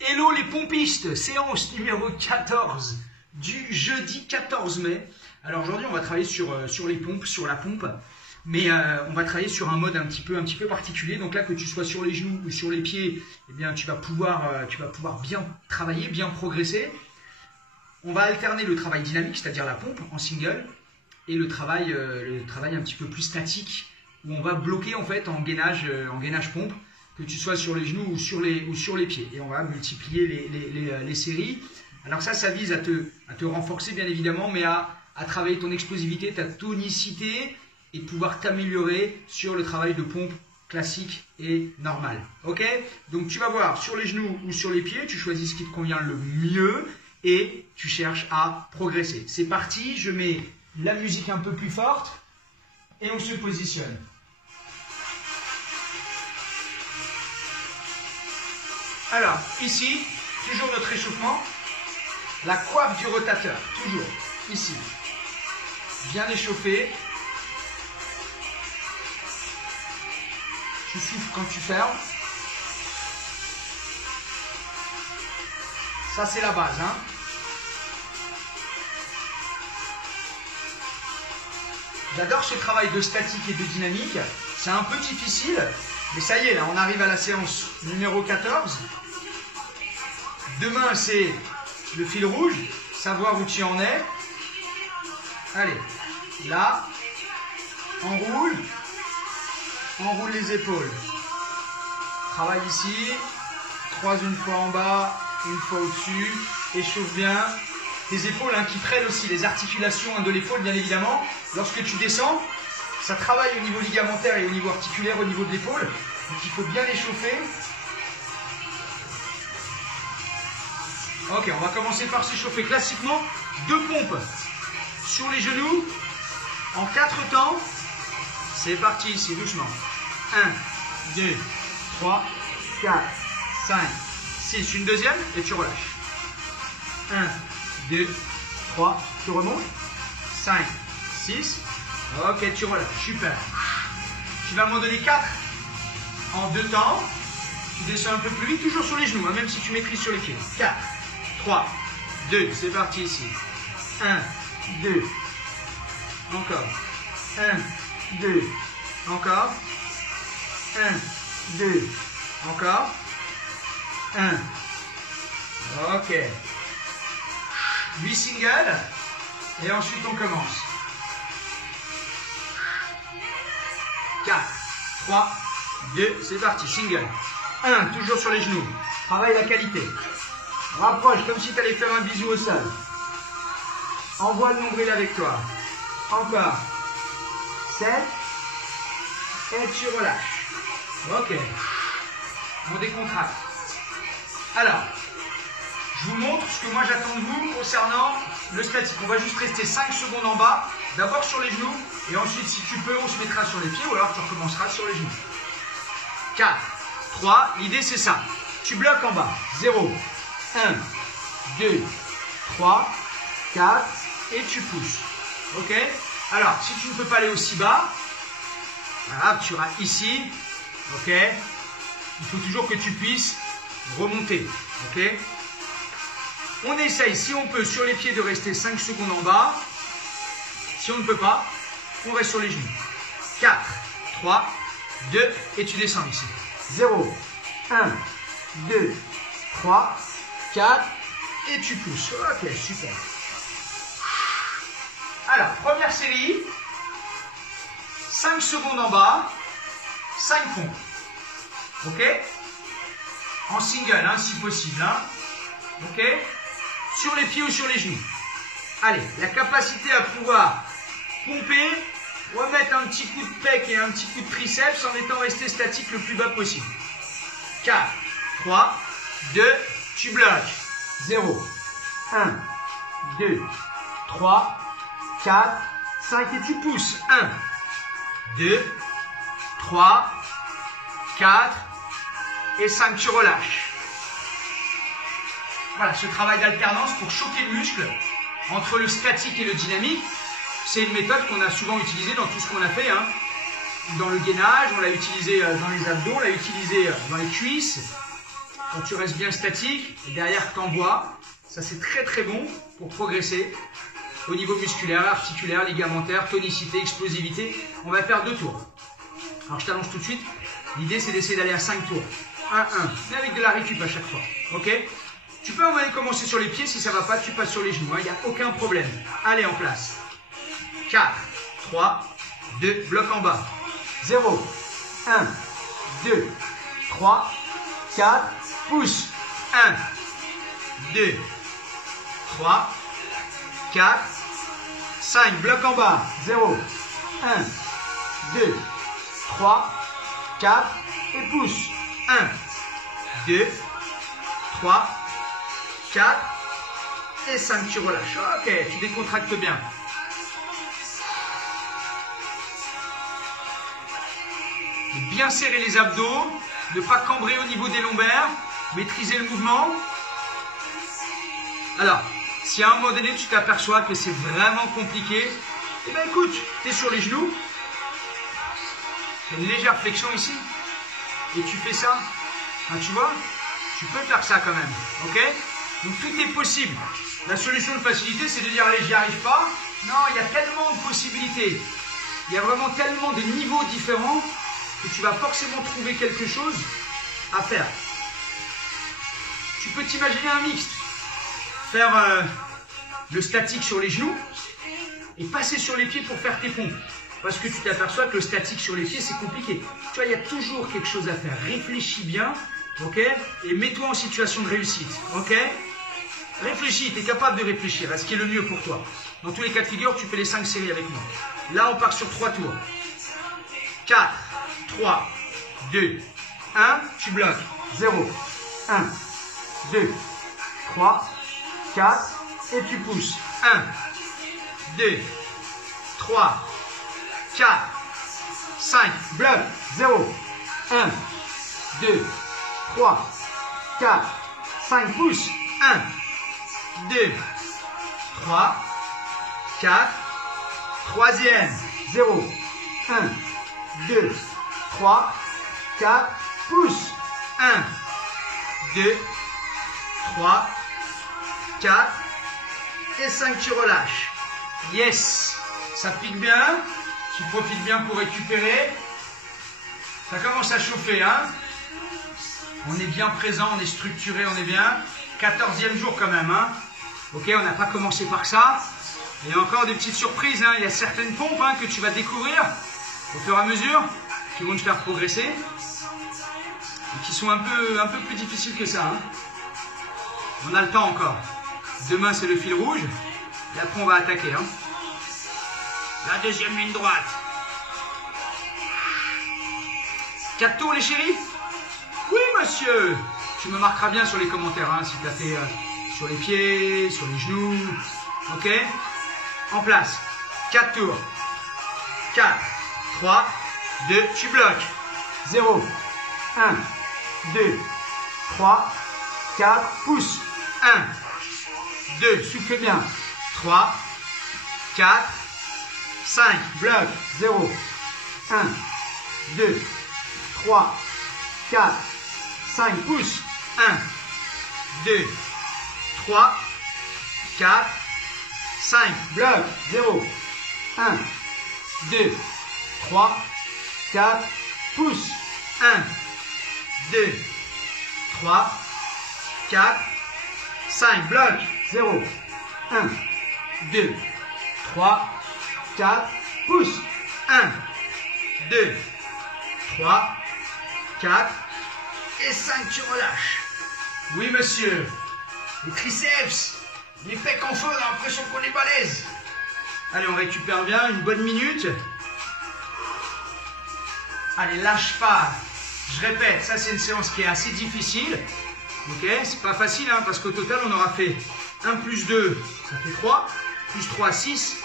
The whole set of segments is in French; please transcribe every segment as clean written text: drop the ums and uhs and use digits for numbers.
Hello les pompistes, séance numéro 14 du jeudi 14 mai. Alors aujourd'hui on va travailler sur les pompes, sur la pompe, mais on va travailler sur un mode un petit peu particulier. Donc là, que tu sois sur les genoux ou sur les pieds, eh bien tu vas pouvoir bien travailler, bien progresser. On va alterner le travail dynamique, c'est-à-dire la pompe en single, et le travail un petit peu plus statique, où on va bloquer en fait en gainage pompe, que tu sois sur les genoux ou sur les pieds. Et on va multiplier les séries. Alors ça vise à te renforcer bien évidemment, mais à travailler ton explosivité, ta tonicité, et de pouvoir t'améliorer sur le travail de pompe classique et normal. Ok? Donc tu vas voir sur les genoux ou sur les pieds, tu choisis ce qui te convient le mieux et tu cherches à progresser. C'est parti, je mets la musique un peu plus forte et on se positionne. Alors, ici, toujours notre échauffement, la coiffe du rotateur, toujours, ici. Bien échauffé. Tu souffles quand tu fermes. Ça, c'est la base, hein. J'adore ce travail de statique et de dynamique. C'est un peu difficile, mais ça y est, là, on arrive à la séance numéro 14. Demain, c'est le fil rouge, savoir où tu en es. Allez, là, enroule les épaules. Travaille ici, croise une fois en bas, une fois au-dessus, échauffe bien. Tes épaules hein, qui prennent aussi les articulations hein, de l'épaule, bien évidemment. Lorsque tu descends, ça travaille au niveau ligamentaire et au niveau articulaire, au niveau de l'épaule. Donc il faut bien l'échauffer. Ok, on va commencer par s'échauffer classiquement. 2 pompes sur les genoux en 4 temps. C'est parti ici, doucement. 1, 2, 3, 4, 5, 6. Une deuxième et tu relâches. 1, 2, 3, tu remontes. 5, 6. Ok, tu relâches. Super. Tu vas m'en donner 4 en 2 temps. Tu descends un peu plus vite, toujours sur les genoux, hein, même si tu maîtrises sur les pieds. 4, 3, 2. C'est parti ici. 1, 2. Encore. 1, 2. Encore. 1, 2. Encore. 1. Ok. 8 singles. Et ensuite on commence. 4, 3, 2. C'est parti. Single. 1. Toujours sur les genoux. Travaille la qualité. Rapproche comme si tu allais faire un bisou au sol. Envoie le nombril avec toi. Encore. 7. Et tu relâches. Ok. On décontracte. Alors, je vous montre ce que moi j'attends de vous concernant le statique. On va juste rester 5 secondes en bas. D'abord sur les genoux. Et ensuite, si tu peux, on se mettra sur les pieds. Ou alors tu recommenceras sur les genoux. 4, 3. L'idée c'est ça. Tu bloques en bas. 0. 1, 2, 3, 4. Et tu pousses. Ok? Alors, si tu ne peux pas aller aussi bas, voilà, tu iras ici. Ok? Il faut toujours que tu puisses remonter. Ok? On essaye, si on peut, sur les pieds de rester 5 secondes en bas. Si on ne peut pas, on reste sur les genoux. 4, 3, 2, et tu descends ici. 0, 1, 2, 3, 4, et tu pousses. Ok, super. Alors, première série, 5 secondes en bas, 5 pompes. Ok? En single, hein, si possible. Hein. Ok? Sur les pieds ou sur les genoux. Allez, la capacité à pouvoir pomper, remettre un petit coup de pec et un petit coup de triceps en étant resté statique le plus bas possible. 4, 3, 2, tu bloques. 0, 1, 2, 3, 4, 5 et tu pousses. 1, 2, 3, 4 et 5, tu relâches. Voilà, ce travail d'alternance pour choquer le muscle entre le statique et le dynamique, c'est une méthode qu'on a souvent utilisée dans tout ce qu'on a fait. Hein. Dans le gainage, on l'a utilisé dans les abdos, on l'a utilisé dans les cuisses. quand tu restes bien statique, et derrière tu envoies. Ça c'est très très bon pour progresser au niveau musculaire, articulaire, ligamentaire, tonicité, explosivité. On va faire 2 tours. Alors je t'annonce tout de suite, l'idée c'est d'essayer d'aller à 5 tours. 1, 1, mais avec de la récup à chaque fois. Ok? Tu peux envoyer commencer sur les pieds, si ça ne va pas, tu passes sur les genoux. Il n'y a aucun problème. Allez, en place. 4, 3, 2, bloc en bas. 0, 1, 2, 3, 4, pousse. 1, 2, 3, 4, 5, bloc en bas. 0, 1, 2, 3, 4, et pousse. 1, 2, 3, 4 et 5, tu relâches. Ok, tu décontractes bien. Bien serrer les abdos, ne pas cambrer au niveau des lombaires, maîtriser le mouvement. Alors, si à un moment donné tu t'aperçois que c'est vraiment compliqué, eh bien écoute, tu es sur les genoux, tu as une légère flexion ici, et tu fais ça. Hein, tu vois, tu peux faire ça quand même, ok? Donc tout est possible. La solution de facilité, c'est de dire, allez, j'y arrive pas. Non, il y a tellement de possibilités. Il y a vraiment tellement de niveaux différents que tu vas forcément trouver quelque chose à faire. Tu peux t'imaginer un mixte. Faire le statique sur les genoux et passer sur les pieds pour faire tes pompes. Parce que tu t'aperçois que le statique sur les pieds, c'est compliqué. Tu vois, il y a toujours quelque chose à faire. Réfléchis bien, ok? Et mets-toi en situation de réussite, ok? Réfléchis, tu es capable de réfléchir à ce qui est le mieux pour toi. Dans tous les cas de figure, tu fais les 5 séries avec moi. Là, on part sur 3 tours. 4, 3, 2, 1, tu bloques. 0, 1, 2, 3, 4, et tu pousses. 1, 2, 3, 4, 5, bloc. 0, 1, 2, 3, 4, 5, pousse. 1, 2, 3, 4, troisième, 0, 1, 2, 3, 4, pousse. 1, 2, 3, 4 et 5, tu relâches. Yes, ça pique bien, tu profites bien pour récupérer. Ça commence à chauffer, hein. On est bien présent, on est structuré, on est bien. 14e jour quand même, hein. Ok, on n'a pas commencé par ça. Il y a encore des petites surprises, hein. Il y a certaines pompes, hein, que tu vas découvrir au fur et à mesure, qui vont te faire progresser. Et qui sont un peu plus difficiles que ça, hein. On a le temps encore. Demain, c'est le fil rouge. Et après, on va attaquer, hein. La deuxième ligne droite. 4 tours, les chéris? Oui, monsieur. Tu me marqueras bien sur les commentaires, hein, si tu as fait sur les pieds, sur les genoux. Ok? En place. 4 tours. 4, 3, 2, tu bloques. 0, 1, 2, 3, 4, pousse. 1, 2, souffle bien. 3, 4, 5, bloc. 0, 1, 2, 3, 4, 5, pousse. 1, 2, 3, 4, 5, bloc. 0, 1, 2, 3, 4, pousse. 1, 2, 3, 4, 5, bloc. 0, 1, 2, 3, 4, pousse. 1, 2, 3, 4 et 5, tu relâches. Oui, monsieur. Les triceps, les pecs en feu, on a l'impression qu'on est balèze. Allez, on récupère bien, une bonne minute. Allez, lâche pas. Je répète, ça c'est une séance qui est assez difficile. Ok, c'est pas facile, hein, parce qu'au total, on aura fait 1 plus 2, ça fait 3, plus 3, 6,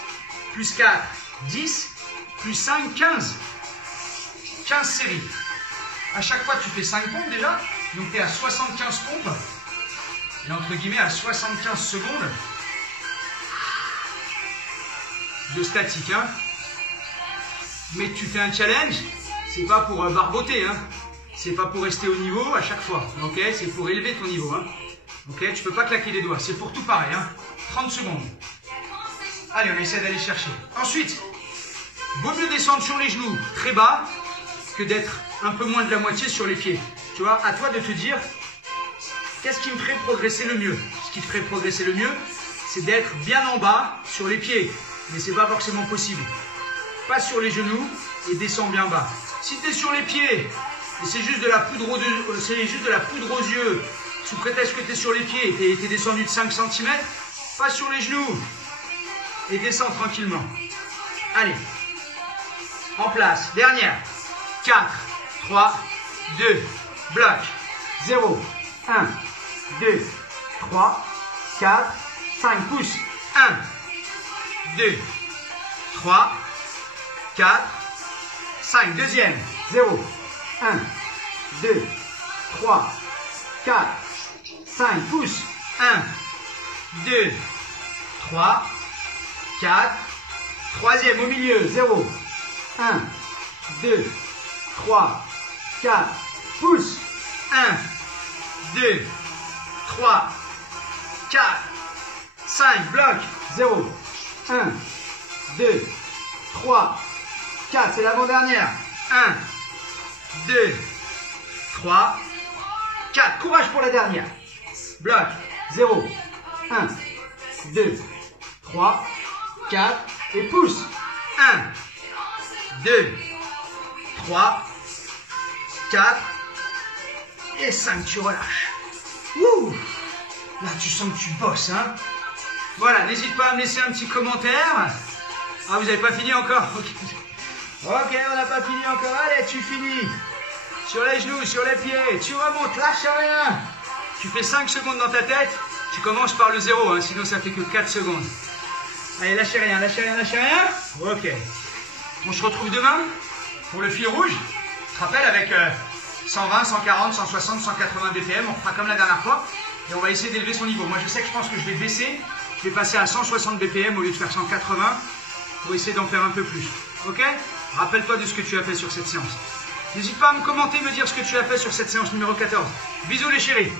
plus 4, 10, plus 5, 15. 15 séries. À chaque fois, tu fais 5 pompes déjà, donc tu es à 75 pompes. Et entre guillemets, à 75 secondes de statique, hein. Mais tu fais un challenge, c'est pas pour barboter, hein. c'est pas pour rester au niveau à chaque fois. Ok, c'est pour élever ton niveau. Hein. Ok, tu peux pas claquer les doigts. C'est pour tout pareil. Hein. 30 secondes. Allez, on essaie d'aller chercher. Ensuite, vaut mieux descendre sur les genoux très bas que d'être un peu moins de la moitié sur les pieds. Tu vois, à toi de te dire, qu'est-ce qui me ferait progresser le mieux? Ce qui te ferait progresser le mieux, c'est d'être bien en bas sur les pieds. Mais c'est pas forcément possible. Pas sur les genoux et descends bien bas. Si tu es sur les pieds et c'est juste de la poudre aux yeux, sous prétexte que tu es sur les pieds et tu es descendu de 5 cm, pas sur les genoux et descends tranquillement. Allez, en place, dernière. 4, 3, 2, bloc, 0, 1, 2, 3, 4, 5, pouces, 1, 2, 3, 4, 5, deuxième, 0, 1, 2, 3, 4, 5, pouces, 1, 2, 3, 4, troisième au milieu, 0, 1, 2, 3, 4, pouces, 1, 2, 3, 4, 5, bloc, 0, 1, 2, 3, 4, c'est l'avant-dernière, 1, 2, 3, 4, courage pour la dernière, bloc, 0, 1, 2, 3, 4, et pousse, 1, 2, 3, 4 et 5, tu relâches. Ouh, là, tu sens que tu bosses, hein. Voilà, n'hésite pas à me laisser un petit commentaire. Ah, vous n'avez pas fini encore? Ok, on n'a pas fini encore. Allez, tu finis. Sur les genoux, sur les pieds. Tu remontes, lâche rien. Tu fais 5 secondes dans ta tête. Tu commences par le 0, hein, sinon ça fait que 4 secondes. Allez, lâchez rien, lâchez rien, lâchez rien. Ok. On se retrouve demain pour le fil rouge. Je te rappelle avec 120, 140, 160, 180 BPM. On fera comme la dernière fois. Et on va essayer d'élever son niveau. Moi, je sais que je pense que je vais baisser. Je vais passer à 160 BPM au lieu de faire 180 pour essayer d'en faire un peu plus. Ok? Rappelle-toi de ce que tu as fait sur cette séance. N'hésite pas à me commenter, me dire ce que tu as fait sur cette séance numéro 14. Bisous les chéris.